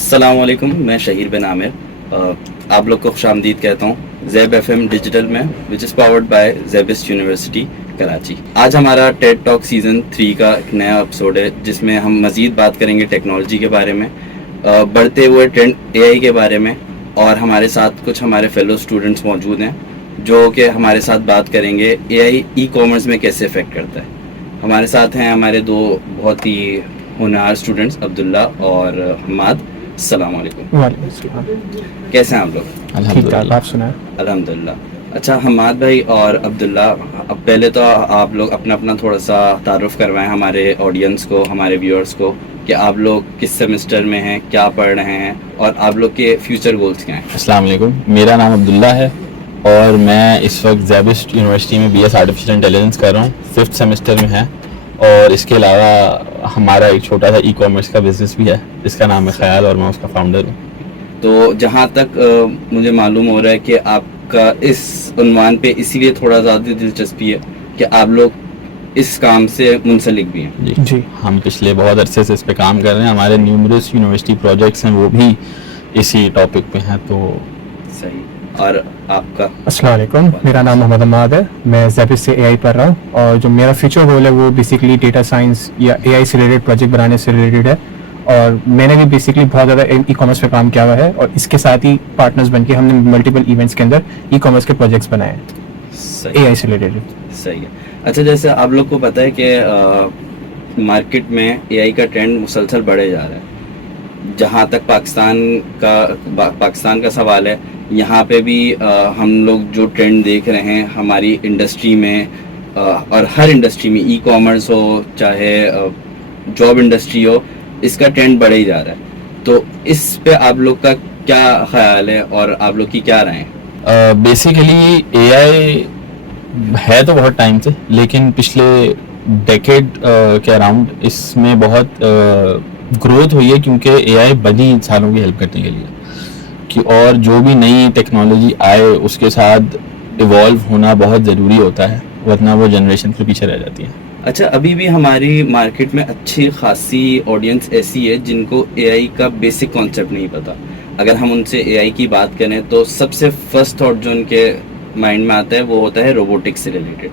अस्सलामुअलैकुम, मैं शहीर बिन आमिर आप लोग को खुशामदीद कहता हूँ ज़ेब एफएम डिजिटल में, which is powered by Zabist university Karachi. आज हमारा टेड टॉक सीज़न 3 का एक नया एपिसोड है जिसमें हम मज़ीद बात करेंगे टेक्नोलॉजी के बारे में, बढ़ते हुए ट्रेंड एआई के बारे में, और हमारे साथ कुछ हमारे फेलो स्टूडेंट्स मौजूद हैं जो कि हमारे साथ बात करेंगे एआई ई कॉमर्स में कैसे इफ़ेक्ट करता है। हमारे साथ हैं हमारे दो बहुत ही होनहार स्टूडेंट्स, अब्दुल्ला और हमाद। अस्सलाम वालेकुम। वालेकुम अस्सलाम। कैसे हैं आप लोग? ठीक ठाक, आप सुनाएं। अल्हम्दुलिल्लाह। अच्छा हमाद भाई और अब्दुल्ला, अब पहले तो आप लोग अपना अपना थोड़ा सा तारुफ करवाएं हमारे ऑडियंस को, हमारे व्यूअर्स को, कि आप लोग किस सेमेस्टर में हैं, क्या पढ़ रहे हैं और आप लोग के फ्यूचर गोल्स क्या हैं। अस्सलाम वालेकुम, मेरा नाम अब्दुल्ला है और मैं इस वक्त ज़ेबिस्ट यूनिवर्सिटी में बीएस आर्टिफिशियल इंटेलिजेंस कर रहा हूँ, 5th सेमेस्टर में है। और इसके अलावा हमारा एक छोटा सा ई कॉमर्स का बिज़नेस भी है जिसका नाम है ख्याल, और मैं उसका फाउंडर हूँ। तो जहाँ तक मुझे मालूम हो रहा है कि आपका इस उन्वान पे इसीलिए थोड़ा ज़्यादा दिलचस्पी है कि आप लोग इस काम से मुंसलिक भी हैं। जी, हम पिछले बहुत अरसे से इस पे काम कर रहे हैं। हमारे न्यूमरस यूनिवर्सिटी प्रोजेक्ट्स हैं, वो भी इसी टॉपिक पे हैं। तो सही। और आपका? अस्सलाम वालेकुम, मेरा नाम मोहम्मद अम्माद है। मैं ज़ेबिस्ट से एआई पढ़ रहा हूँ और जो मेरा फ्यूचर गोल है वो बेसिकली डेटा साइंस या एआई से रिलेटेड प्रोजेक्ट बनाने से रिलेटेड है। और मैंने भी बेसिकली बहुत ज़्यादा ई कॉमर्स पे काम किया हुआ है और इसके साथ ही पार्टनर्स बन के हमने मल्टीपल इवेंट्स के अंदर ई कॉमर्स के प्रोजेक्ट्स बनाए हैं एआई से रिलेटेड। सही है। अच्छा, जैसे आप लोग को पता है कि मार्केट में एआई का ट्रेंड मुसलसल बढ़े जा रहा है। जहाँ तक पाकिस्तान का सवाल है, यहाँ पे भी हम लोग जो ट्रेंड देख रहे हैं हमारी इंडस्ट्री में, और हर इंडस्ट्री में, ई कॉमर्स हो चाहे जॉब इंडस्ट्री हो, इसका ट्रेंड बढ़े ही जा रहा है। तो इस पे आप लोग का क्या ख्याल है और आप लोग की क्या राय है? बेसिकली एआई है तो बहुत टाइम से, लेकिन पिछले डेकेड के अराउंड इसमें बहुत ग्रोथ हुई है, क्योंकि एआई बनी इंसानों की हेल्प करने के लिए कि, और जो भी नई टेक्नोलॉजी आए उसके साथ इवॉल्व होना बहुत ज़रूरी होता है, वरना वो जनरेशन फिर पीछे रह जाती है। अच्छा, अभी भी हमारी मार्केट में अच्छी खासी ऑडियंस ऐसी है जिनको एआई का बेसिक कॉन्सेप्ट नहीं पता। अगर हम उनसे एआई की बात करें तो सबसे फर्स्ट थॉट जो उनके माइंड में आता है वो होता है रोबोटिक्स से रिलेटेड।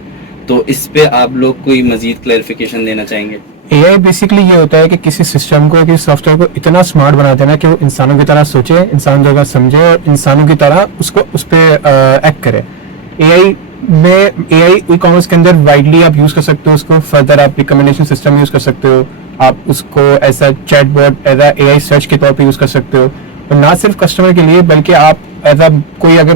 तो इस पे आप लोग कोई मजीद क्लैरिफिकेशन देना चाहेंगे? एआई बेसिकली ये होता है कि किसी सिस्टम को, किसी सॉफ्टवेयर को इतना स्मार्ट बना देना कि वो इंसानों की तरह सोचे, इंसानों की तरह समझे और इंसानों की तरह उसको उस पर एक्ट करे। एआई ई कॉमर्स के अंदर वाइडली आप यूज कर सकते हो उसको। फर्दर आप रिकमेंडेशन सिस्टम यूज कर सकते हो, आप उसको ऐसा चैटबॉट, एज एआई सर्च के तौर पे यूज कर सकते हो। और ना सिर्फ कस्टमर के लिए, बल्कि आप अगर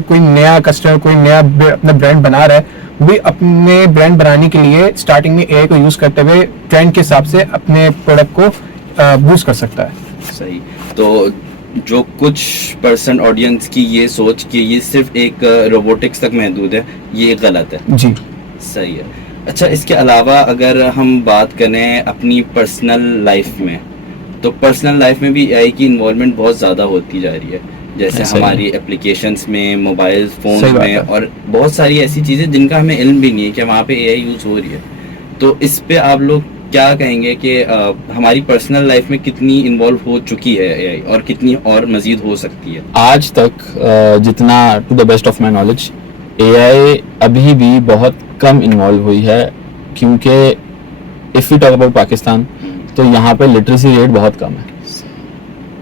कोई नया कस्टमर, कोई नया अपना ब्रांड बना रहा है, भी अपने ब्रांड बनाने के लिए स्टार्टिंग में एआई को यूज करते हुए ट्रेंड के हिसाब से अपने प्रोडक्ट को बूस्ट कर सकता है। सही। तो जो कुछ परसेंट ऑडियंस की ये सोच कि ये सिर्फ एक रोबोटिक्स तक महदूद है, ये गलत है। जी, सही है। अच्छा, इसके अलावा अगर हम बात करें अपनी पर्सनल लाइफ में, तो पर्सनल लाइफ में भी एआई की इन्वॉल्वमेंट बहुत ज़्यादा होती जा रही है, जैसे हमारी एप्लीकेशंस में, मोबाइल फ़ोन में, और बहुत सारी ऐसी चीज़ें जिनका हमें इल्म भी नहीं है कि वहाँ पे एआई यूज़ हो रही है। तो इस पे आप लोग क्या कहेंगे कि हमारी पर्सनल लाइफ में कितनी इन्वॉल्व हो चुकी है एआई और कितनी और मज़ीद हो सकती है? आज तक जितना, to the best of my knowledge, AI अभी भी बहुत कम इन्वॉल्व हुई है, क्योंकि if we talk about Pakistan, तो यहाँ पे लिटरेसी रेट बहुत कम है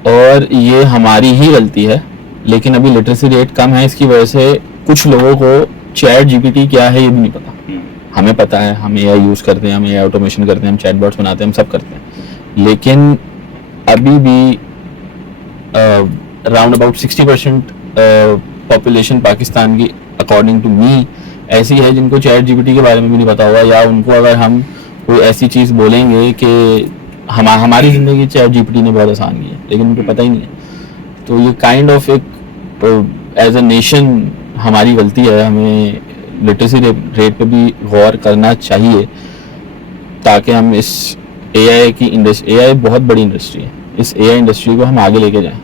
और ये हमारी ही गलती है। लेकिन अभी लिटरेसी रेट कम है, इसकी वजह से कुछ लोगों को चैट जीपीटी क्या है ये भी नहीं पता। हमें पता है, हम एआई यूज़ करते हैं, हम एआई ऑटोमेशन करते हैं, हम चैटबॉट्स बनाते हैं, हम सब करते हैं, लेकिन अभी भी अराउंड अबाउट 60% पॉपुलेशन पाकिस्तान की, अकॉर्डिंग टू मी, ऐसी है जिनको चैट जीपीटी के बारे में भी नहीं पता होगा, या उनको अगर हम कोई ऐसी चीज़ बोलेंगे कि हमारी ज़िंदगी चैट जीपीटी ने बहुत आसान की है, लेकिन उनको पता ही नहीं है। तो ये काइंड ऑफ एक एज अ नेशन हमारी गलती है। हमें लिटरेसी रेट पे भी गौर करना चाहिए, ताकि हम इस एआई की इंडस्ट्री, एआई बहुत बड़ी इंडस्ट्री है, इस एआई इंडस्ट्री को हम आगे लेके जाएं।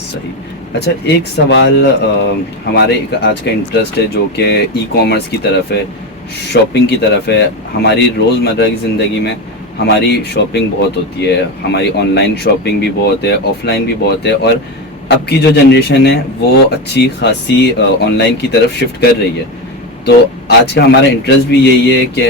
सही। अच्छा, एक सवाल, हमारे एक आज का इंटरेस्ट है जो कि ई कॉमर्स की तरफ है, शॉपिंग की तरफ है। हमारी रोज़मर्रा की ज़िंदगी में हमारी शॉपिंग बहुत होती है, हमारी ऑनलाइन शॉपिंग भी बहुत है, ऑफलाइन भी बहुत है, और अब की जो जनरेशन है वो अच्छी खासी ऑनलाइन की तरफ शिफ्ट कर रही है। तो आज का हमारा इंटरेस्ट भी यही है कि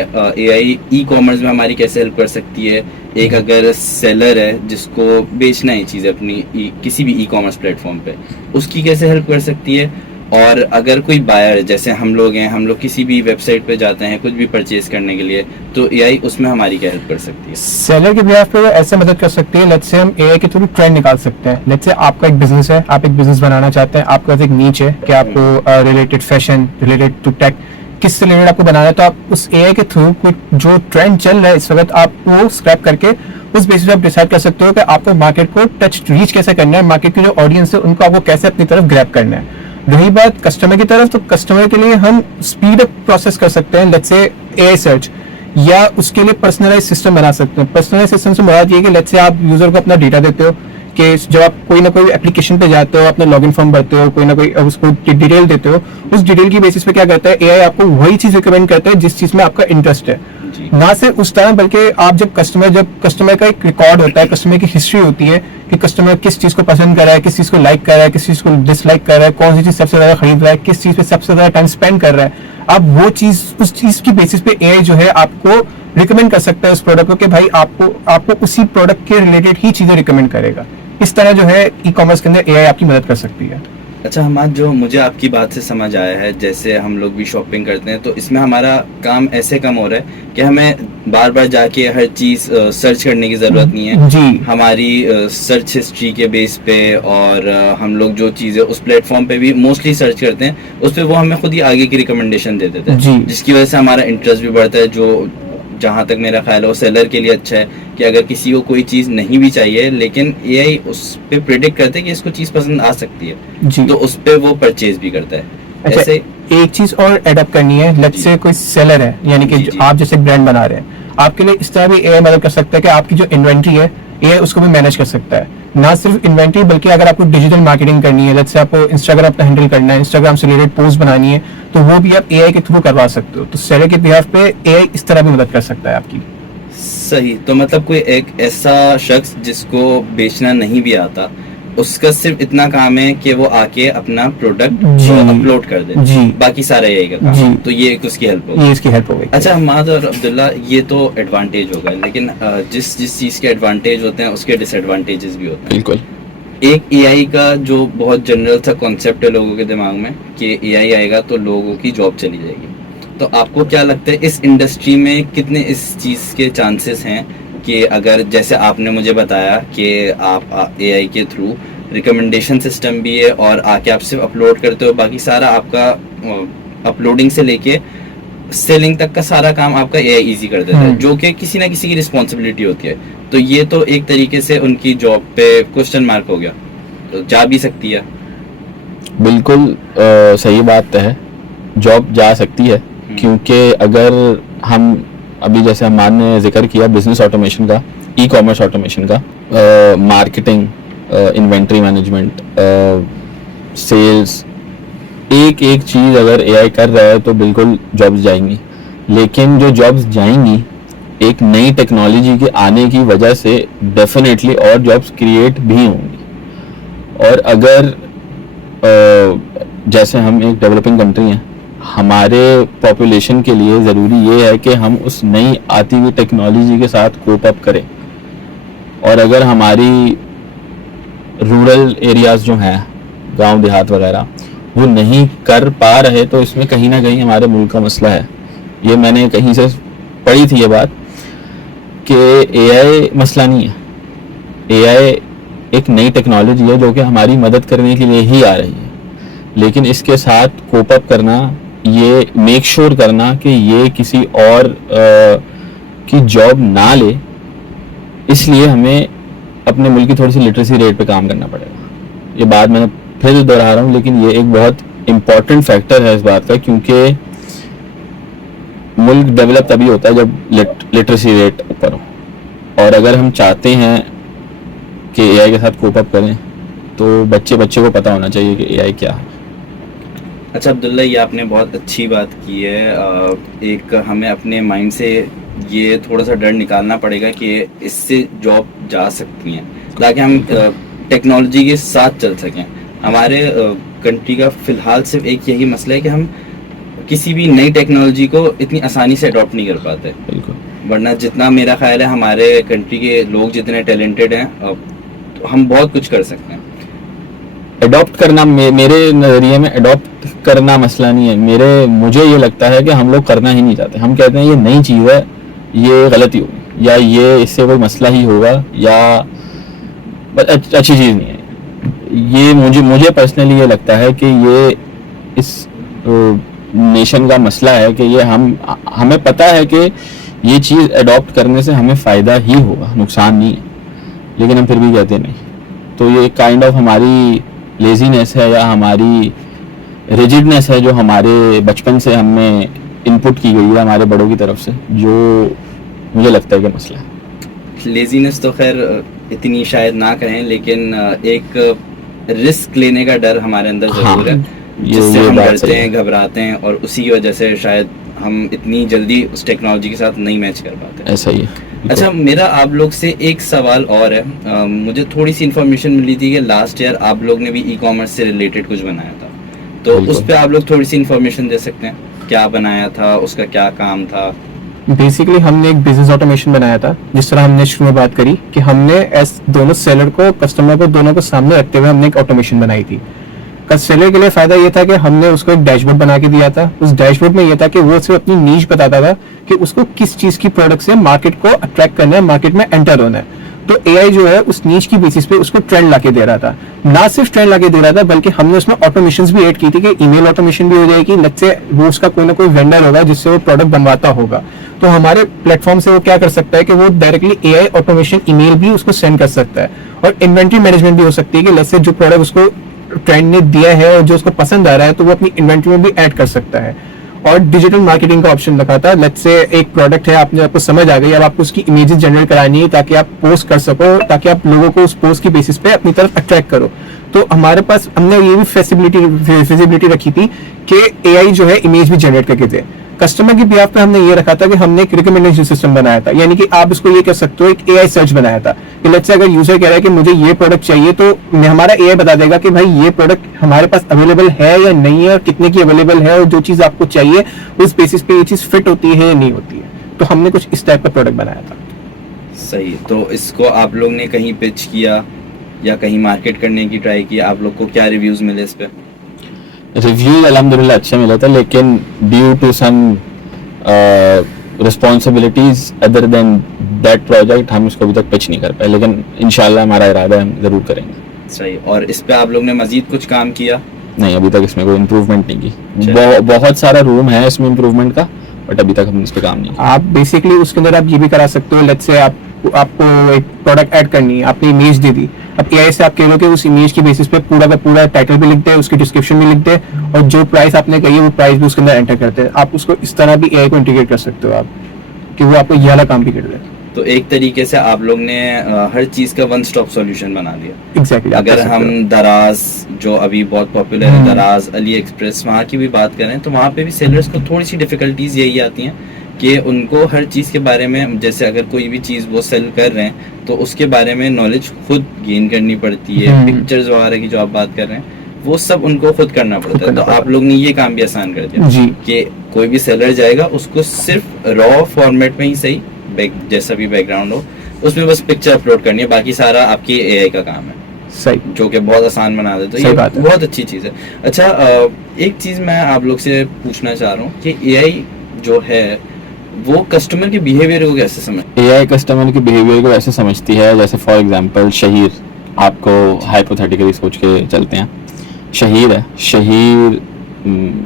एआई ई कॉमर्स में हमारी कैसे हेल्प कर सकती है। एक अगर सेलर है जिसको बेचना है चीज़ अपनी किसी भी ई कॉमर्स प्लेटफॉर्म पे, उसकी कैसे हेल्प कर सकती है। और अगर कोई बायर है, जैसे हम लोग हैं, हम लोग किसी भी वेबसाइट पे जाते हैं कुछ भी परचेज करने के लिए, तो एआई उसमें हमारी क्या हेल्प कर सकती है। सेलर के बिहाफ पे वो ऐसे मदद कर सकती है। लेट्स से हम एआई के थ्रू ट्रेंड निकाल सकते हैं। लेट्स से आपका एक बिजनेस है, आप एक बिजनेस बनाना चाहते हैं, आपके पास एक नीच है कि आपको related fashion, related to tech, किससे रिलेटेड आपको बनाना है, तो आप उस एआई के थ्रू जो ट्रेंड चल रहा है इस वक्त, आप वो स्क्रैप करके उस बेसिस पे आप डिसाइड कर सकते हो कि आपको मार्केट को टच रीच कैसे करना है, मार्केट की जो ऑडियंस है उनको आपको कैसे अपनी तरफ ग्रैब करना है। रही बात कस्टमर की तरफ, तो कस्टमर के लिए हम स्पीड अप प्रोसेस कर सकते हैं। लेट्स से एआई सर्च, या उसके लिए पर्सनलाइज सिस्टम बना सकते हैं। पर्सनलाइज सिस्टम से मुराद ये है कि लेट्स से आप यूजर को अपना डेटा देते हो कि जब आप कोई ना कोई एप्लीकेशन पे जाते हो, अपना लॉगिन फॉर्म भरते हो, कोई ना कोई उसको डिटेल देते हो, उस डिटेल की बेसिस पे क्या करता है एआई, आपको वही चीज रिकमेंड करता है जिस चीज में आपका इंटरेस्ट है। ना सिर्फ उस तरह, बल्कि आप जब कस्टमर का एक रिकॉर्ड होता है, कस्टमर की हिस्ट्री होती है कि कस्टमर किस चीज को पसंद कर रहा है, किस चीज को लाइक कर रहा है, किस चीज को डिसलाइक कर रहा है, कौन सी चीज सबसे ज्यादा खरीद रहा है, किस चीज पे सबसे ज्यादा टाइम स्पेंड कर रहा है। आप वो चीज, उस चीज की बेसिस पे एआई जो है आपको रिकमेंड कर सकता है उस प्रोडक्ट को, कि भाई आपको उसी प्रोडक्ट के रिलेटेड ही चीजें रिकमेंड करेगा। इस तरह जो है ई कॉमर्स के अंदर एआई आपकी मदद कर सकती है। अच्छा हमाद, जो मुझे आपकी बात से समझ आया है, जैसे हम लोग भी शॉपिंग करते हैं तो इसमें हमारा काम ऐसे कम हो रहा है कि हमें बार बार जाके हर चीज़ सर्च करने की ज़रूरत नहीं है जी। हमारी सर्च हिस्ट्री के बेस पे, और हम लोग जो चीज़ें उस प्लेटफॉर्म पे भी मोस्टली सर्च करते हैं उस पर वो हमें खुद ही आगे की रिकमेंडेशन दे देते जी। हैं, जिसकी वजह से हमारा इंटरेस्ट भी बढ़ता है। जो जहाँ तक मेरा ख्याल है वो सेलर के लिए अच्छा है कि अगर किसी को कोई चीज़ नहीं भी चाहिए लेकिन एआई उस पे प्रिडिक्ट करते हैं कि इसको चीज़ पसंद आ सकती है, जी। तो उस पे वो परचेज भी करता है। अच्छा, ऐसे एक चीज और एडअप करनी है। लेट्स से कोई सेलर है, यानी कि जी, जी। आप जैसे ब्रांड बना रहे हैं, आपके लिए इस तरह भी एआई मदद कर सकता है कि आपकी जो इन्वेंट्री है एआई उसको भी मैनेज कर सकता है। ना सिर्फ इन्वेंट्री, बल्कि अगर आपको डिजिटल मार्केटिंग करनी है, लेट्स से आपको इंस्टाग्राम पे हैंडल करना है, इंस्टाग्राम से रिलेटेड पोस्ट बनानी है, तो वो भी आप एआई के थ्रू करवा सकते हो। तो सेलर के बिहाफ पे एआई इस तरह भी मदद कर सकता है आपकी। सही। तो मतलब कोई एक ऐसा शख्स जिसको बेचना नहीं भी आता, उसका सिर्फ इतना काम है कि वो आके अपना प्रोडक्ट जी। अपलोड कर दे, जी। बाकी सारा यही का काम जी। है। तो ये एक उसकी हेल्प होगी। ये इसकी हेल्प हो गई। अच्छा हमाद और अब्दुल्ला, ये तो एडवांटेज होगा, लेकिन जिस जिस चीज़ के एडवांटेज होते हैं उसके डिसएडवांटेजेस भी होते हैं। बिल्कुल। एक एआई का जो बहुत जनरल सा कॉन्सेप्ट है लोगों के दिमाग में कि एआई आएगा तो लोगों की जॉब चली जाएगी, तो आपको क्या लगता है इस इंडस्ट्री में कितने इस चीज़ के चांसेस हैं कि अगर जैसे आपने मुझे बताया कि आप एआई के थ्रू रिकमेंडेशन सिस्टम भी है और आके आप सिर्फ अपलोड करते हो, बाकी सारा आपका अपलोडिंग से लेके सेलिंग तक का सारा काम आपका एआई इजी कर देता है, जो कि किसी ना किसी की रिस्पॉन्सिबिलिटी होती है। तो ये तो एक तरीके से उनकी जॉब पे क्वेश्चन मार्क हो गया, तो जा भी सकती है। बिल्कुल सही बात है, जॉब जा सकती है, क्योंकि अगर हम अभी जैसे हमारे ने जिक्र किया बिजनेस ऑटोमेशन का, ई कॉमर्स ऑटोमेशन का, मार्केटिंग, इन्वेंट्री मैनेजमेंट, सेल्स, एक एक चीज़ अगर एआई कर रहा है तो बिल्कुल जॉब्स जाएंगी। लेकिन जो जॉब्स जाएंगी एक नई टेक्नोलॉजी के आने की वजह से डेफिनेटली और जॉब्स क्रिएट भी होंगी। और अगर जैसे हम एक डेवलपिंग कंट्री हैं, हमारे पॉपुलेशन के लिए ज़रूरी ये है कि हम उस नई आती हुई टेक्नोलॉजी के साथ कोप अप करें। और अगर हमारी रूरल एरियाज़ जो हैं, गांव देहात वगैरह, वो नहीं कर पा रहे, तो इसमें कहीं ना कहीं हमारे मुल्क का मसला है। ये मैंने कहीं से पढ़ी थी ये बात कि एआई मसला नहीं है, एआई एक नई टेक्नोलॉजी है जो कि हमारी मदद करने के लिए ही आ रही है, लेकिन इसके साथ कोप अप करना, ये मेक श्योर करना कि ये किसी और की जॉब ना ले, इसलिए हमें अपने मुल्क की थोड़ी सी लिटरेसी रेट पे काम करना पड़ेगा। ये बात मैंने फिर दोहरा रहा हूँ, लेकिन ये एक बहुत इम्पॉर्टेंट फैक्टर है इस बात का, क्योंकि मुल्क डेवलप तभी होता है जब लिटरेसी रेट ऊपर हो। और अगर हम चाहते हैं कि एआई के साथ कोप अप करें, तो बच्चे को पता होना चाहिए कि एआई क्या है। अच्छा अब्दुल्ला, ये आपने बहुत अच्छी बात की है। एक हमें अपने माइंड से ये थोड़ा सा डर निकालना पड़ेगा कि इससे जॉब जा सकती हैं, ताकि हम टेक्नोलॉजी के साथ चल सकें। हमारे कंट्री का फ़िलहाल सिर्फ एक यही मसला है कि हम किसी भी नई टेक्नोलॉजी को इतनी आसानी से अडॉप्ट नहीं कर पाते, बिल्कुल। वरना जितना मेरा ख्याल है हमारे कंट्री के लोग जितने टैलेंटेड हैं, तो हम बहुत कुछ कर सकते हैं। अडॉप्ट करना मेरे नज़रिए में अडॉप्ट करना मसला नहीं है। मुझे ये लगता है कि हम लोग करना ही नहीं चाहते। हम कहते हैं ये नई चीज़ है, ये गलती होगी, या ये इससे कोई मसला ही होगा, या अच्छी चीज़ नहीं है। ये मुझे पर्सनली ये लगता है कि ये इस नेशन का मसला है कि ये हमें पता है कि ये चीज़ अडॉप्ट करने से हमें फ़ायदा ही होगा, नुकसान नहीं है, लेकिन हम फिर भी कहते नहीं। तो ये काइंड ऑफ हमारी लेजीनेस है या हमारी रिजिडनेस है जो हमारे बचपन से हमें इनपुट की गई है हमारे बड़ों की तरफ से, जो मुझे लगता है कि मसला है। लेजीनेस तो खैर इतनी शायद ना कहें, लेकिन एक रिस्क लेने का डर हमारे अंदर ज़रूर है, जिससे हम डरते हैं, घबराते हैं, और उसी की वजह से शायद हम इतनी जल्दी उस टेक्नोलॉजी के साथ नहीं मैच कर पाते। ऐसा ही है। अच्छा, मेरा आप लोग से एक सवाल और है। मुझे थोड़ी सी इन्फॉर्मेशन मिली थी कि लास्ट ईयर आप लोग ने भी ई कॉमर्स से रिलेटेड कुछ बनाया था, तो उस पर आप लोग थोड़ी सी इन्फॉर्मेशन दे सकते हैं? क्या बनाया था, उसका क्या काम था? बेसिकली हमने एक बिजनेस ऑटोमेशन बनाया था, जिस तरह हमने शुरू में बात करी कि हमने दोनों सेलर को, कस्टमर को, दोनों को सामने रखते हुए हमने एक ऑटोमेशन बनाई थी। सेलर के लिए फायदा ये था कि हमने उसको एक डैशबोर्ड बना के दिया था। उस डैशबोर्ड में ये था कि वो सिर्फ अपनी नीश बताता था कि उसको किस चीज की प्रोडक्ट से मार्केट को अट्रैक्ट करना है, मार्केट में एंटर होना है। तो एआई जो है उस नीच की बेसिस पे उसको ट्रेंड लाके दे रहा था। ना सिर्फ ट्रेंड लाके दे रहा था, बल्कि हमने उसमें ऑटोमेशंस भी ऐड की थी कि ईमेल ऑटोमेशन भी हो जाएगी। लेट्स से वो उसका कोई ना कोई वेंडर होगा जिससे वो प्रोडक्ट बनवाता होगा, तो हमारे प्लेटफॉर्म से वो क्या कर सकता है कि वो डायरेक्टली एआई ऑटोमेशन ईमेल भी उसको सेंड कर सकता है। और इन्वेंट्री मैनेजमेंट भी हो सकती है कि लेट्स से जो प्रोडक्ट उसको ट्रेंड ने दिया है और जो उसको पसंद आ रहा है, तो वो अपनी इन्वेंट्री में भी ऐड कर सकता है। और डिजिटल मार्केटिंग का ऑप्शन रखा था। लेट्स से एक प्रोडक्ट है, आपको समझ आ गई, अब आपको उसकी इमेजेस जनरेट करानी है ताकि आप पोस्ट कर सको, ताकि आप लोगों को उस पोस्ट की बेसिस पे अपनी तरफ अट्रैक्ट करो। तो हमारे पास हमने ये भी फिजिबिलिटी रखी थी कि एआई जो है इमेज भी जनरेट करके दे। कस्टमर की बिहाफ पे हमने ये रखा था कि हमने एक रिकमेंडेशन सिस्टम बनाया था, यानी कि आप इसको ये कर सकते हो, एक एआई सर्च बनाया था कि लेट्स से अगर यूजर कह रहा है कि मुझे ये प्रोडक्ट चाहिए, तो हमारा एआई बता देगा कि भाई ये प्रोडक्ट हमारे पास अवेलेबल है या नहीं है, और कितने की अवेलेबल है, और जो चीज आपको चाहिए उस बेसिस पे ये चीज फिट होती है या नहीं होती है। तो हमने कुछ इस टाइप का प्रोडक्ट बनाया था। सही। तो इसको आप लोग ने कहीं पिच किया या कहीं मार्केट करने की ट्राई की? आप लोग को क्या रिव्यूज मिले इस पे? रिव्यूज अल्हम्दुलिल्लाह अच्छे मिला था, लेकिन due to some responsibilities other than that project हम इसको अभी तक पिच नहीं कर पाए, लेकिन इंशाल्लाह हमारा इरादा है हम जरूर करेंगे। सही। और इस पे आप लोग ने मजीद कुछ काम किया? नहीं, अभी तक इसमें कोई इम्प्रूवमेंट नहीं की। बहुत सारा रूम है इसमें इम्प्रूवमेंट का, बट अभी तक हमने इस पे काम नहीं किया। आप बेसिकली उसके अंदर आप ये भी करा सकते हो, लेट्स से आपको एक प्रोडक्ट ऐड करनी है, आपने इमेज दे दी, अब एआई से आप कह लो कि उस इमेज की बेसिस पे पूरा का पूरा टाइटल भी लिख दे, उसकी डिस्क्रिप्शन भी लिख दे, और जो प्राइस आपने कही है वो प्राइस भी उसके अंदर एंटर करते हैं। आप उसको इस तरह भी एआई को इंटीग्रेट कर सकते हो आप, कि वो आपको ये वाला काम भी कर दे। तो एक तरीके से आप लोग ने हर चीज का वन स्टॉप सॉल्यूशन बना दिया। एग्जैक्टली। अगर हम दराज, जो अभी बहुत पॉपुलर है, दराज, अली एक्सप्रेस, वहाँ की भी बात करें, तो वहाँ पे भी सेलर्स को थोड़ी सी डिफिकल्टीज यही आती हैं कि उनको हर चीज़ के बारे में, जैसे अगर कोई भी चीज़ वो सेल कर रहे हैं तो उसके बारे में नॉलेज खुद गेन करनी पड़ती है। पिक्चर्स वगैरह की जो आप बात कर रहे हैं वो सब उनको खुद करना पड़ता है। तो आप लोग ने ये काम भी आसान कर दिया जी, कि कोई भी सेलर जाएगा उसको सिर्फ रॉ फॉर्मेट में ही सही, जैसा भी बैकग्राउंड हो, उसमें बस पिक्चर अपलोड करनी है, बाकी सारा आपकी एआई का काम है। सही। जो कि बहुत आसान बना देता है। ये बहुत अच्छी चीज़ है। अच्छा, एक चीज़ मैं आप लोग से पूछना चाह रहा हूँ कि एआई जो है वो कस्टमर के बिहेवियर को कैसे समझ? एआई कस्टमर के बिहेवियर को ऐसे समझती है, जैसे फॉर एग्जांपल शहीर, आपको हाइपोथेटिकली सोच के चलते हैं, शहीर है। शहीर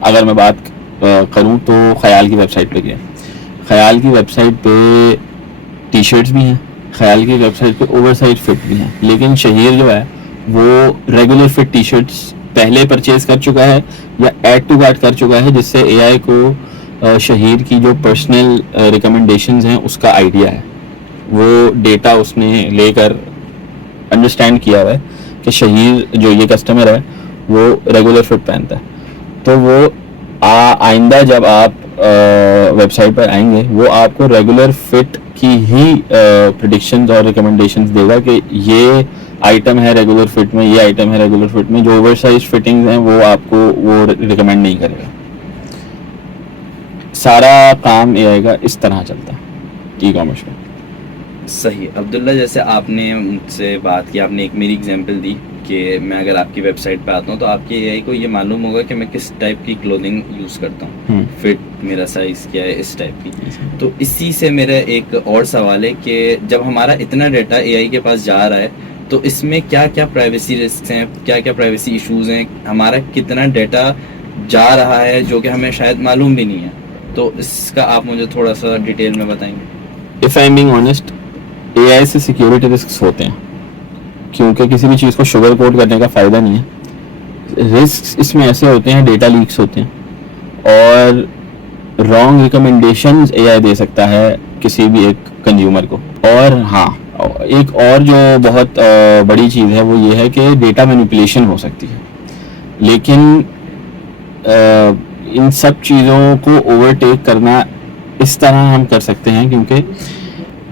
अगर मैं बात करूं तो ख्याल की वेबसाइट पे गया, ख्याल की वेबसाइट पे टी शर्ट्स भी हैं, ख्याल की वेबसाइट पे ओवरसाइज फिट भी हैं, लेकिन शहीर जो है वो रेगुलर फिट टी शर्ट्स पहले परचेज कर चुका है या ऐड टू कार्ट कर चुका है, जिससे एआई को शहीर की जो पर्सनल रिकमेंडेशंस हैं उसका आइडिया है। वो डेटा उसने लेकर अंडरस्टैंड किया हुआ है कि शहीर जो ये कस्टमर है वो रेगुलर फिट पहनता है। तो वो आइंदा जब आप वेबसाइट पर आएंगे वो आपको रेगुलर फिट की ही प्रिडिक्शंस और रिकमेंडेशंस देगा कि ये आइटम है रेगुलर फिट में, ये आइटम है रेगुलर फिट में। जो ओवर साइज फिटिंग्स हैं वो आपको वो रिकमेंड नहीं करेगा। सारा काम एआई का इस तरह चलता है ई कॉमर्स में। सही। अब्दुल्ला, जैसे आपने मुझसे बात की, आपने एक मेरी एग्जांपल दी कि मैं अगर आपकी वेबसाइट पे आता हूँ तो आपके एआई को ये मालूम होगा कि मैं किस टाइप की क्लोथिंग यूज़ करता हूँ, फिट मेरा साइज़ क्या है, इस टाइप की। तो इसी से मेरा एक और सवाल है कि जब हमारा इतना डाटा एआई के पास जा रहा है तो इसमें क्या क्या प्राइवेसी रिस्क हैं, क्या क्या प्राइवेसी इश्यूज़ हैं, हमारा कितना डाटा जा रहा है जो कि हमें शायद मालूम भी नहीं है। तो इसका आप मुझे थोड़ा सा डिटेल में बताएंगे। If I am being honest, AI से सिक्योरिटी रिस्क होते हैं, क्योंकि किसी भी चीज़ को शुगर कोट करने का फ़ायदा नहीं है। रिस्क इसमें ऐसे होते हैं, डेटा लीक्स होते हैं और रॉन्ग रिकमेंडेशंस एआई दे सकता है किसी भी एक कंज्यूमर को। और हाँ, एक और जो बहुत बड़ी चीज़ है वो ये है कि डेटा मैनिपुलेशन हो सकती है। लेकिन इन सब चीज़ों को ओवरटेक करना इस तरह हम कर सकते हैं क्योंकि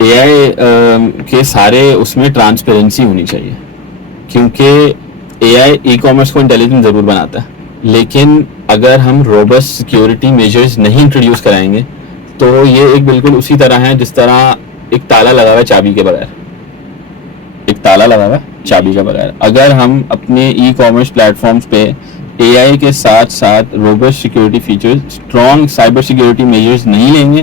एआई के सारे उसमें ट्रांसपेरेंसी होनी चाहिए। क्योंकि एआई ई कॉमर्स को इंटेलिजेंट ज़रूर बनाता है, लेकिन अगर हम रोबस्ट सिक्योरिटी मेजर्स नहीं इंट्रोड्यूस कराएंगे तो ये एक बिल्कुल उसी तरह है जिस तरह एक ताला लगा हुआ है चाबी के बगैर। एक ताला लगा हुआ है चाबी के बगैर। अगर हम अपने ई कॉमर्स प्लेटफॉर्म्स पे एआई के साथ साथ robust security features, strong cyber security measures नहीं लेंगे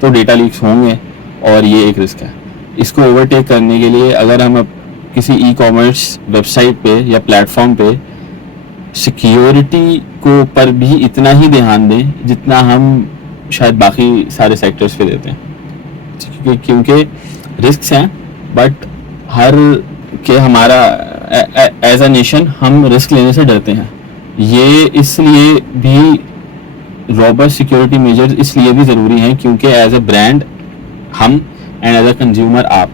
तो डेटा लीक्स होंगे और ये एक रिस्क है। इसको ओवरटेक करने के लिए अगर हम किसी ई कॉमर्स वेबसाइट पे या प्लेटफॉर्म पे सिक्योरिटी को पर भी इतना ही ध्यान दें जितना हम शायद बाकी सारे सेक्टर्स पे देते हैं, क्योंकि रिस्क हैं बट हर के हमारा एज अ नेशन हम रिस्क लेने से डरते हैं। ये इसलिए भी रॉबस्ट सिक्योरिटी मेजर्स इसलिए भी ज़रूरी हैं क्योंकि एज अ ब्रांड हम एंड एज अ कंज्यूमर आप,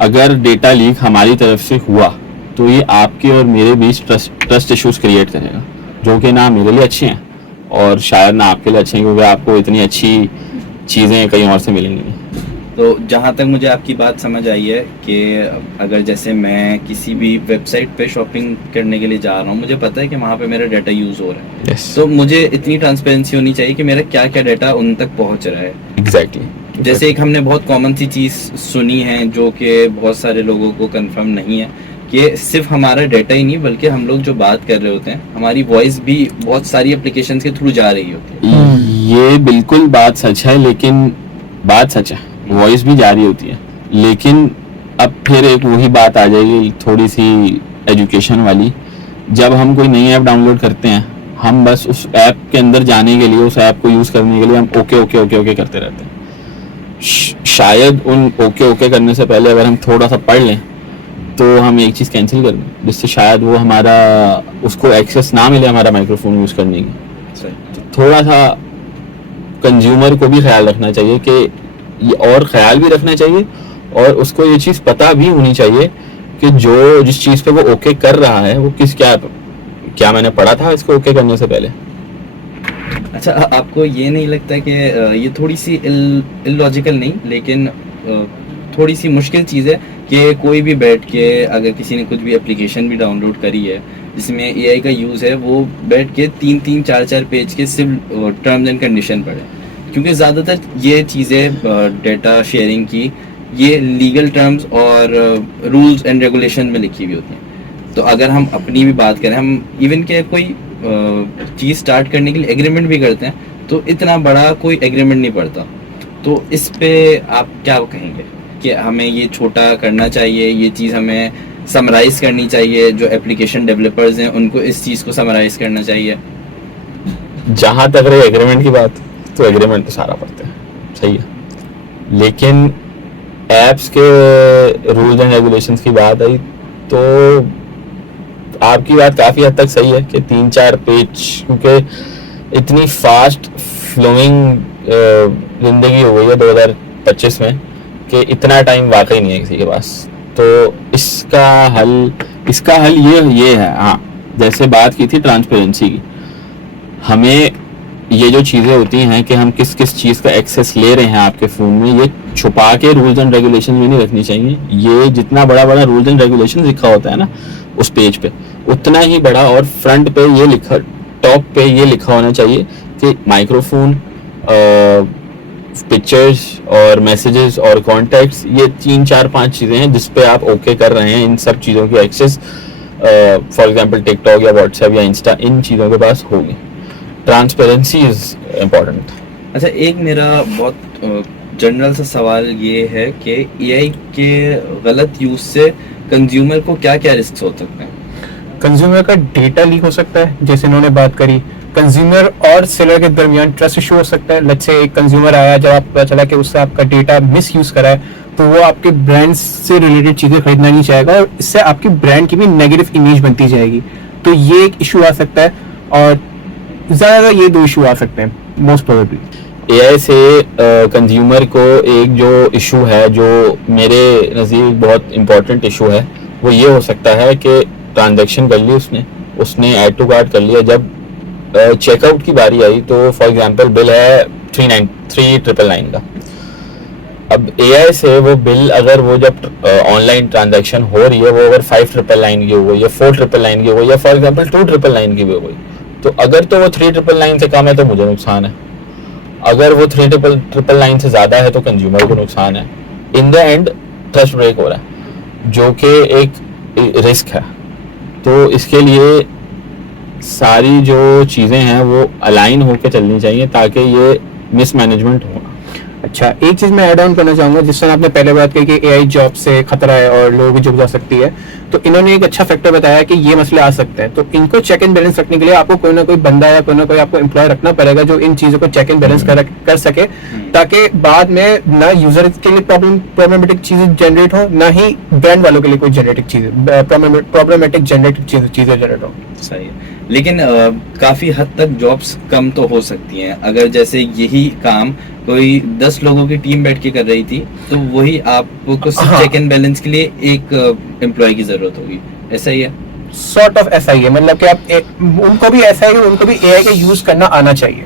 अगर डेटा लीक हमारी तरफ से हुआ तो ये आपके और मेरे बीच ट्रस्ट इश्यूज क्रिएट करेगा, जो कि ना मेरे लिए अच्छे हैं और शायद ना आपके लिए अच्छे हैं, क्योंकि आपको इतनी अच्छी चीज़ें कहीं और से मिलेंगी नहीं। तो जहाँ तक मुझे आपकी बात समझ आई है कि अगर जैसे मैं किसी भी वेबसाइट पे शॉपिंग करने के लिए जा रहा हूँ, मुझे पता है कि वहाँ पे मेरा डाटा यूज़ हो रहा है, तो मुझे इतनी ट्रांसपेरेंसी होनी चाहिए कि मेरा क्या क्या डाटा उन तक पहुँच रहा है। एग्जैक्टली। जैसे एक हमने बहुत कॉमन सी चीज़ सुनी है जो कि बहुत सारे लोगों को कंफर्म नहीं है कि सिर्फ हमारा डाटा ही नहीं बल्कि हम लोग जो बात कर रहे होते हैं हमारी वॉइस भी बहुत सारी एप्लीकेशंस के थ्रू जा रही होती है। ये बिल्कुल बात सच है, लेकिन बात सच है, वॉइस भी जारी होती है, लेकिन अब फिर एक वही बात आ जाएगी थोड़ी सी एजुकेशन वाली। जब हम कोई नई ऐप डाउनलोड करते हैं, हम बस उस ऐप के अंदर जाने के लिए, उस ऐप को यूज़ करने के लिए हम ओके ओके ओके ओके करते रहते हैं। शायद उन ओके ओके करने से पहले अगर हम थोड़ा सा पढ़ लें तो हम एक चीज़ कैंसिल कर दें, जिससे शायद वो हमारा उसको एक्सेस ना मिले हमारा माइक्रोफोन यूज़ करने की। तो थोड़ा सा कंज्यूमर को भी ख्याल रखना चाहिए कि ये, और ख्याल भी रखना चाहिए और उसको ये चीज़ पता भी होनी चाहिए कि जो जिस चीज़ पे वो ओके कर रहा है वो क्या मैंने पढ़ा था इसको ओके करने से पहले। अच्छा, आपको ये नहीं लगता कि ये थोड़ी सी इलॉजिकल नहीं लेकिन थोड़ी सी मुश्किल चीज़ है कि कोई भी बैठ के अगर किसी ने कुछ भी एप्लीकेशन भी डाउनलोड करी है जिसमें एआई का यूज़ है, वो बैठ के 3-3, 4-4 पेज के सिर्फ टर्म्स एंड कंडीशन पढ़े, क्योंकि ज़्यादातर ये चीज़ें डेटा शेयरिंग की ये लीगल टर्म्स और रूल्स एंड रेगुलेशन में लिखी हुई होती हैं। तो अगर हम अपनी भी बात करें, हम इवन के कोई चीज़ स्टार्ट करने के लिए एग्रीमेंट भी करते हैं तो इतना बड़ा कोई एग्रीमेंट नहीं पड़ता। तो इस पे आप क्या कहेंगे कि हमें ये छोटा करना चाहिए, ये चीज़ हमें समराइज करनी चाहिए, जो एप्लीकेशन डेवलपर्स हैं उनको इस चीज़ को समराइज करना चाहिए? जहाँ तक रही एग्रीमेंट की बात, तो एग्रीमेंट तो सारा पढ़ते हैं, सही है, लेकिन एप्स के रूल्स एंड रेगुलेशंस की बात आई तो आपकी बात काफ़ी हद तक सही है कि 3-4 पेज, क्योंकि इतनी फास्ट फ्लोइंग ज़िंदगी हो गई है 2025 में कि इतना टाइम वाकई नहीं है किसी के पास। तो इसका हल ये है। हाँ, जैसे बात की थी ट्रांसपेरेंसी की, हमें ये जो चीज़ें होती हैं कि हम किस किस चीज़ का एक्सेस ले रहे हैं आपके फ़ोन में, ये छुपा के रूल्स एंड रेगुलेशन में नहीं रखनी चाहिए। ये जितना बड़ा बड़ा रूल्स एंड रेगुलेशन लिखा होता है ना उस पेज पे, उतना ही बड़ा और फ्रंट पे ये लिखा, टॉप पे ये लिखा होना चाहिए कि माइक्रोफोन, पिक्चर्स और मैसेजेस और कॉन्टैक्ट्स, ये 3 4 5 चीज़ें हैं जिस पे आप ओके कर रहे हैं। इन सब चीज़ों की एक्सेस फॉर एग्जांपल टिकटॉक या व्हाट्सएप या इंस्टा, इन चीज़ों के पास होगी। Transparency is important. अच्छा, एक मेरा बहुत जनरल सा सवाल ये है कि एआई के गलत यूज से कंज्यूमर को क्या क्या रिस्क हो सकते हैं? कंज्यूमर का डेटा लीक हो सकता है, जैसे इन्होंने बात करी। कंज्यूमर और सेलर के दरमियान ट्रस्ट इशू हो सकता है। लेट्स से एक कंज्यूमर आया, जब आप पता चला कि उससे आपका डेटा मिस यूज करा है, तो वो आपके ब्रांड से रिलेटेड चीजें खरीदना नहीं चाहेगा और इससे आपकी ब्रांड की भी नेगेटिव इमेज बनती जाएगी। तो ये एक इशू आ सकता है, और ज्यादा ये 2 इशू आ सकते हैं मोस्ट प्रोबेबली। एआई से कंज्यूमर को एक जो इशू है, जो मेरे नज़दीक बहुत इम्पोर्टेंट इशू है, वो ये हो सकता है कि ट्रांजैक्शन कर ली उसने ऐड टू कार्ट कर लिया, जब चेकआउट की बारी आई तो फॉर एग्जांपल बिल है 3,999 का। अब एआई से वो बिल, अगर वो जब ऑनलाइन ट्रांजैक्शन हो रही है, वो अगर 5,999 की हो गई या 4,999 की हो गई या फॉर एग्जांपल 2,999 की भी हो गई, तो अगर तो वो 3,999 से कम है तो मुझे नुकसान है, अगर वो 3,999 से ज़्यादा है तो कंज्यूमर को नुकसान है। In the end trust break हो रहा है, जो कि एक रिस्क है। तो इसके लिए सारी जो चीज़ें हैं वो अलाइन होकर चलनी चाहिए ताकि ये मिसमैनेजमेंट हो। अच्छा, एक चीज मैं ऐड ऑन करना चाहूंगा, जिस तरह आपने पहले बात की कि एआई जॉब से खतरा है और लोगों की जॉब जा सकती है, तो इन्होंने एक अच्छा फैक्टर बताया कि ये मसले आ सकते हैं। तो इनको चेक एंड बैलेंस रखने के लिए आपको कोई ना कोई बंदा या कोई ना कोई आपको एम्प्लॉय रखना पड़ेगा जो इन चीजों को चेक एंड बैलेंस कर सके, ताकि बाद में ना यूजर के लिए प्रॉब्लमेटिक चीजें जनरेट हो, ना ही ब्रांड वालों के लिए कोई जनरेटिक चीजें प्रॉब्लमेटिक जनरेटिक चीजें जनरेट हो। सही है, लेकिन काफी हद तक जॉब्स कम तो हो सकती हैं। अगर जैसे यही काम कोई 10 लोगों की टीम बैठ के कर रही थी, तो वही आपको सिर्फ चेक एंड बैलेंस के लिए एक एम्प्लॉय की जरूरत होगी, ऐसा ही है? सॉर्ट ऑफ ऐसा ही है, मतलब कि आप उनको भी ऐसा है कि उनको भी एआई का यूज करना आना चाहिए।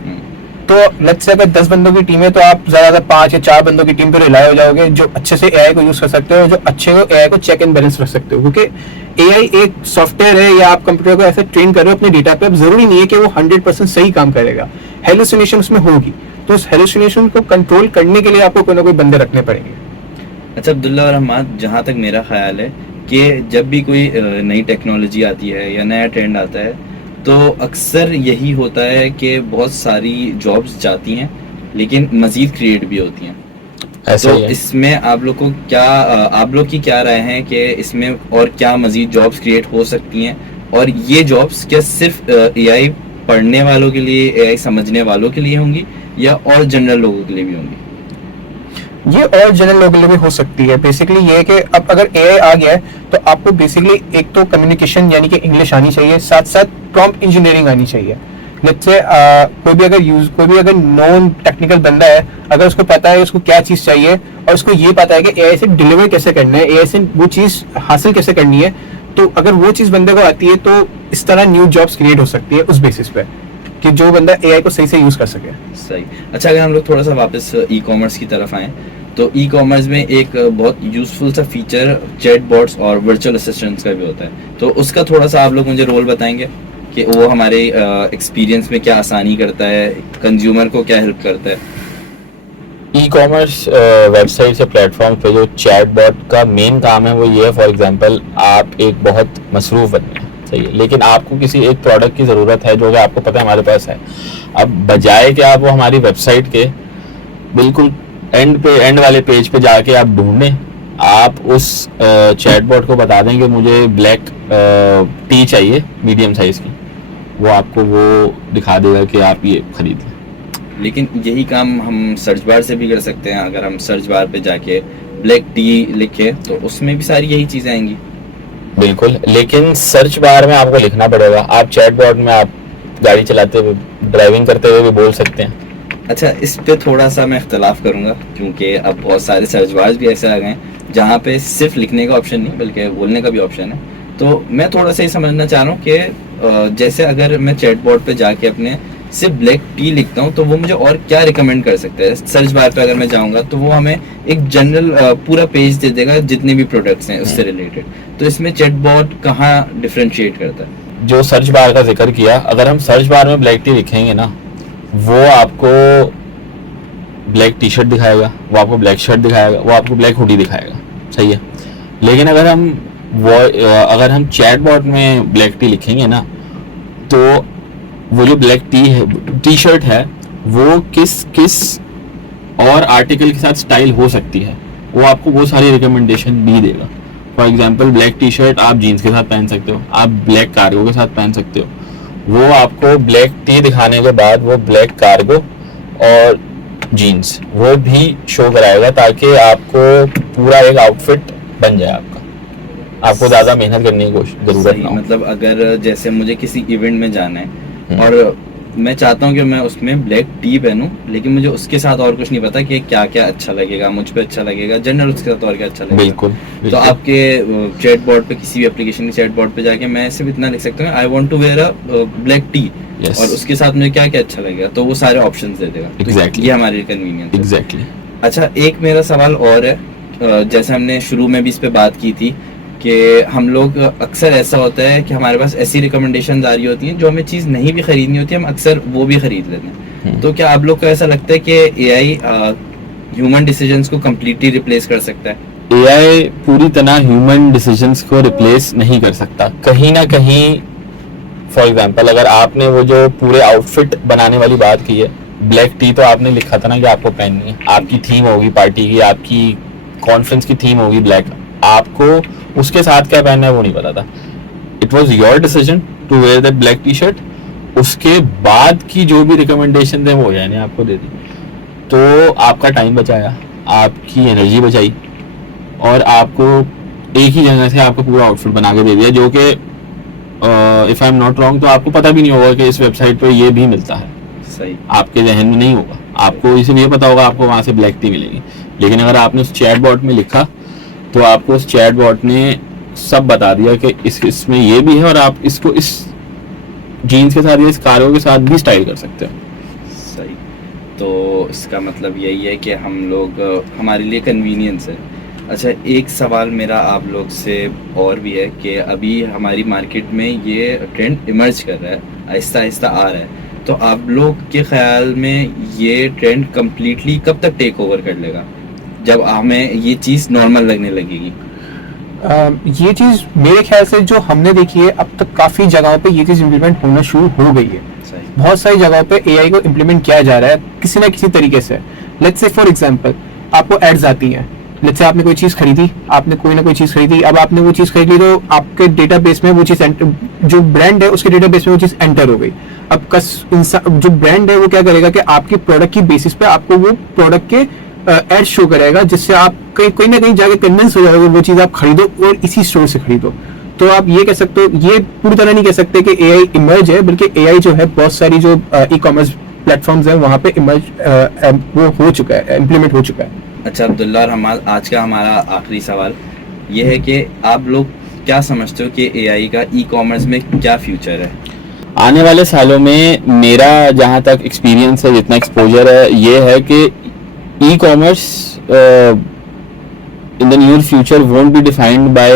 तो लेट्स से अगर 10 बंदों की टीम है, तो आप ज्यादा 5 या 4 बंदों की टीम पे रिलाय हो जाओगे जो अच्छे से एआई को यूज कर सकते हो, जो अच्छे एआई को चेक एंड बैलेंस रख सकते हो। क्योंकि एआई एक सॉफ्टवेयर है, या आप कंप्यूटर को ऐसे ट्रेन कर रहे हो अपने डेटा पे, अब जरूरी नहीं है कि वो 100% सही काम करेगा, हेलुसिनेशन उसमें होगी। तो उस हेलुसिनेशन को कंट्रोल करने के लिए आपको कोई ना कोई बंदे रखने पड़ेंगे। अच्छा अब्दुल्ला और अहमद, जहाँ तक मेरा ख्याल है कि जब भी कोई नई टेक्नोलॉजी आती है या नया ट्रेंड आता है, तो अक्सर यही होता है कि बहुत सारी जॉब्स जाती हैं लेकिन मज़ीद क्रिएट भी होती हैं। ऐसा तो ही है। इसमें आप लोग की क्या राय है कि इसमें और क्या मज़ीद जॉब्स क्रिएट हो सकती हैं, और ये जॉब्स क्या सिर्फ एआई पढ़ने वालों के लिए, एआई समझने वालों के लिए होंगी, या और जनरल लोगों के लिए भी होंगी? ये और जनरल लोगों के लिए भी हो सकती है। बेसिकली ये है कि अब अगर एआई आ गया है, तो आपको बेसिकली एक तो कम्युनिकेशन यानी कि इंग्लिश आनी चाहिए, साथ साथ प्रॉम्प्ट इंजीनियरिंग आनी चाहिए। लेट्स से कोई भी अगर नॉन टेक्निकल बंदा है, अगर उसको पता है उसको क्या चीज़ चाहिए और उसको ये पता है कि एआई से डिलीवर कैसे करना है, एआई से वो चीज़ हासिल कैसे करनी है, तो अगर वो चीज़ बंदे को आती है, तो इस तरह न्यू जॉब्स क्रिएट हो सकती है उस बेसिस पे कि जो बंदा एआई को सही से यूज़ कर सके। सही। अच्छा, अगर हम लोग थोड़ा सा वापस ई कॉमर्स की तरफ आएँ, तो ई कॉमर्स में एक बहुत यूजफुल सा फीचर चैट बॉट्स और वर्चुअल असिस्टेंट्स का भी होता है। तो उसका थोड़ा सा आप लोग मुझे रोल बताएंगे कि वो हमारे एक्सपीरियंस में क्या आसानी करता है, कंज्यूमर को क्या हेल्प करता है? ई कॉमर्स वेबसाइट से प्लेटफॉर्म पे जो चैट बॉट का मेन काम है वो ये है, फॉर एग्जांपल आप एक बहुत मसरूफ़ बंदे हैं, सही है, लेकिन आपको किसी एक प्रोडक्ट की ज़रूरत है जो कि आपको पता है हमारे पास है। अब बजाय कि आप वो हमारी वेबसाइट के बिल्कुल एंड वाले पेज पे जाके आप ढूंढें, आप उस चैट बॉट को बता दें कि मुझे ब्लैक टी चाहिए मीडियम साइज़ की, वो आपको वो दिखा देगा कि आप ये खरीद लें। लेकिन यही काम हम सर्च बार से भी कर सकते हैं। अगर हम सर्च बार पे जाके ब्लैक टी लिखे, तो उसमें भी सारी यही चीज़ें आएंगी। बिल्कुल, लेकिन सर्च बार में आपको लिखना पड़ेगा। आप चैट बॉट में आप गाड़ी चलाते हुए, ड्राइविंग करते हुए भी बोल सकते हैं। अच्छा, इस पे थोड़ा सा मैं इख्तलाफ करूंगा, क्योंकि अब बहुत सारे सर्च बार्स भी ऐसे आ गए हैं जहाँ पे सिर्फ लिखने का ऑप्शन नहीं बल्कि बोलने का भी ऑप्शन है। तो मैं थोड़ा सा ये समझना चाह रहा हूँ कि जैसे अगर मैं चैट बॉट पे जाके अपने सिर्फ ब्लैक टी लिखता हूँ तो वो मुझे और क्या रिकमेंड कर सकता है? सर्च बार पे अगर मैं जाऊँगा तो वो हमें एक जनरल पूरा पेज दे देगा जितने भी प्रोडक्ट्स हैं उससे रिलेटेड। तो इसमें चैटबॉट कहाँ डिफरेंशिएट करता है? जो सर्च बार का जिक्र किया, अगर हम सर्च बार में ब्लैक टी लिखेंगे ना, वो आपको ब्लैक टी शर्ट दिखाएगा, वो आपको ब्लैक शर्ट दिखाएगा, वो आपको ब्लैक हुडी दिखाएगा, सही है। लेकिन अगर हम चैट बॉट में ब्लैक टी लिखेंगे ना, तो वो जो ब्लैक टी शर्ट है वो किस और आर्टिकल के साथ स्टाइल हो सकती है, वो आपको वो सारी रिकमेंडेशन भी देगा। For example black T shirt आप जीन्स के साथ पहन सकते हो, आप ब्लैक कार्गो के साथ पहन सकते हो। वो आपको ब्लैक टी दिखाने के बाद वो ब्लैक कार्गो और जीन्स वो भी शो कराएगा, ताकि आपको पूरा एक आउटफिट बन जाए आपको ज़्यादा मेहनत करने की जरूरत ना हो। मतलब अगर जैसे मुझे किसी इवेंट में जाना है और मैं चाहता हूँ कि मैं उसमें ब्लैक टी पहनूं, लेकिन मुझे उसके साथ और कुछ नहीं पता कि क्या क्या अच्छा लगेगा, मुझ पे अच्छा लगेगा, जनरल उसके साथ और क्या अच्छा लगेगा। बिल्कुल। तो आपके चैट बोर्ड पे, किसी भी एप्लीकेशन के चैट बोर्ड पे जाके मैं सिर्फ इतना लिख सकता हूँ I want to wear a black T, और उसके साथ मुझे क्या क्या अच्छा लगेगा, तो वो सारे ऑप्शंस दे देगा। एग्जैक्टली, ये हमारे लिए कन्वीनियंस। एग्जैक्टली। अच्छा, एक मेरा सवाल और है, जैसे हमने शुरू में भी इस पे बात की थी कि हम लोग अक्सर ऐसा होता है कि हमारे पास ऐसी रिकमेंडेशन आ रही होती हैं जो हमें चीज़ नहीं भी खरीदनी होती है, हम अक्सर वो भी खरीद लेते हैं। तो क्या आप लोग को ऐसा लगता है कि एआई ह्यूमन डिसीजंस को कम्प्लीटली रिप्लेस कर सकता है? एआई पूरी तरह ह्यूमन डिसीजंस को रिप्लेस नहीं कर सकता। कहीं ना कहीं फॉर एग्जांपल अगर आपने वो जो पूरे आउटफिट बनाने वाली बात की है, ब्लैक टी तो आपने लिखा था ना कि आपको पहननी है, आपकी थीम होगी पार्टी की, आपकी कॉन्फ्रेंस की थीम होगी ब्लैक, आपको उसके साथ क्या पहनना है वो नहीं पता था। It was your decision to wear that black T shirt. उसके बाद की जो भी रिकमेंडेशन है वो यानी आपको दे दी, तो आपका टाइम बचाया, आपकी एनर्जी बचाई, और आपको एक ही जगह से आपको पूरा आउटफिट बना के दे दिया, जो कि if I am not wrong तो आपको पता भी नहीं होगा कि इस वेबसाइट पे ये भी मिलता है। सही, आपके जहन में नहीं होगा, आपको इसे ये पता होगा आपको वहां से ब्लैक टी मिलेगी। लेकिन अगर आपने उस चैट बॉट में लिखा तो आपको उस चैट बॉट ने सब बता दिया कि इसमें ये भी है, और आप इसको इस जीन्स के साथ या इस कार्गो के साथ भी स्टाइल कर सकते हो। सही। तो इसका मतलब यही है कि हम लोग, हमारे लिए कन्वीनियंस है। अच्छा, एक सवाल मेरा आप लोग से और भी है कि अभी हमारी मार्केट में ये ट्रेंड इमर्ज कर रहा है, आहिस्ता आहिस्ता आ रहा है, तो आप लोग के ख्याल में ये ट्रेंड कम्प्लीटली कब तक टेक ओवर कर लेगा, जब हमें ये चीज़ नॉर्मल लगने लगेगी? ये चीज़ मेरे ख्याल से जो हमने देखी है अब तक काफ़ी जगहों पे ये चीज़ इम्प्लीमेंट होना शुरू हो गई है। बहुत सारी जगहों पे एआई को इम्प्लीमेंट किया जा रहा है किसी ना किसी तरीके से। लेट्स से फॉर एग्जांपल आपको एड्स आती हैं, लेट्स से आपने कोई चीज़ खरीदी, आपने कोई ना कोई चीज़ खरीदी, अब आपने वो चीज़ खरीदी तो आपके डेटाबेस में वो चीज़, जो ब्रांड है उसके डेटाबेस में वो चीज़ एंटर हो गई। अब जो ब्रांड है वो क्या करेगा कि आपकी प्रोडक्ट की बेसिस पे आपको वो प्रोडक्ट के एड शो करेगा, जिससे आप कहीं ना कहीं जाके कन्विंस हो जाएगा वो चीज़ आप खरीदो और इसी स्टोर से खरीदो। तो आप ये कह सकते हो, ये पूरी तरह नहीं कह सकते कि एआई इमर्ज है, बल्कि एआई जो है बहुत सारी जो ई कॉमर्स प्लेटफॉर्म्स हैं वहाँ पे इमर्ज वो हो चुका है, इम्प्लीमेंट हो चुका है। अच्छा अब्दुल्ला, और आज का हमारा आखिरी सवाल ये है कि आप लोग क्या समझते हो कि एआई का ई कॉमर्स में क्या फ्यूचर है? आने वाले सालों में मेरा जहाँ तक एक्सपीरियंस है, जितना एक्सपोजर है, ये है कि e-commerce in the near future won't be defined by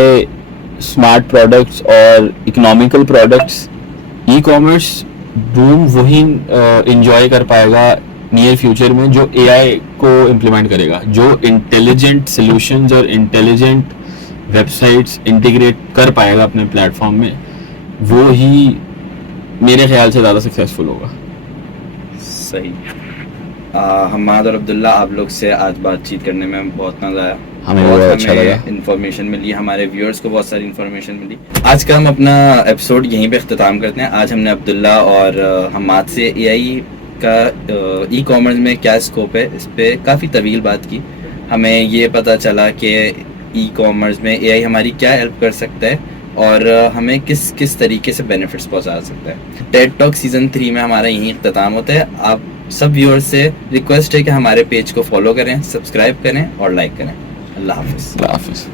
smart products or economical products. E-commerce boom वही enjoy कर पाएगा नियर फ्यूचर में जो AI को इम्प्लीमेंट करेगा, जो इंटेलिजेंट सॉल्यूशंस और इंटेलिजेंट वेबसाइट्स इंटीग्रेट कर पाएगा अपने प्लेटफॉर्म में, वो ही मेरे ख्याल से ज़्यादा सक्सेसफुल होगा। सही। हमाद और अब्दुल्ला, आप लोग से आज बातचीत करने में बहुत मज़ा आया, हमें बहुत अच्छा लगा, इन्फॉर्मेशन मिली, हमारे व्यूअर्स को बहुत सारी इन्फॉर्मेशन मिली। आज का हम अपना एपिसोड यहीं पे अख्तिताम करते हैं। आज हमने अब्दुल्ला और हमाद से एआई का ई कॉमर्स में क्या स्कोप है इस पर काफ़ी तवील बात की। हमें ये पता चला कि ई कॉमर्स में एआई हमारी क्या हेल्प कर सकता है और हमें किस किस तरीके से बेनिफिट्स पहुंचा सकता है। टेड टॉक सीज़न 3 में हमारा यहीं इख्तिताम होता है। आप सब व्यूअर्स से रिक्वेस्ट है कि हमारे पेज को फॉलो करें, सब्सक्राइब करें और लाइक करें। अल्लाह हाफिज़।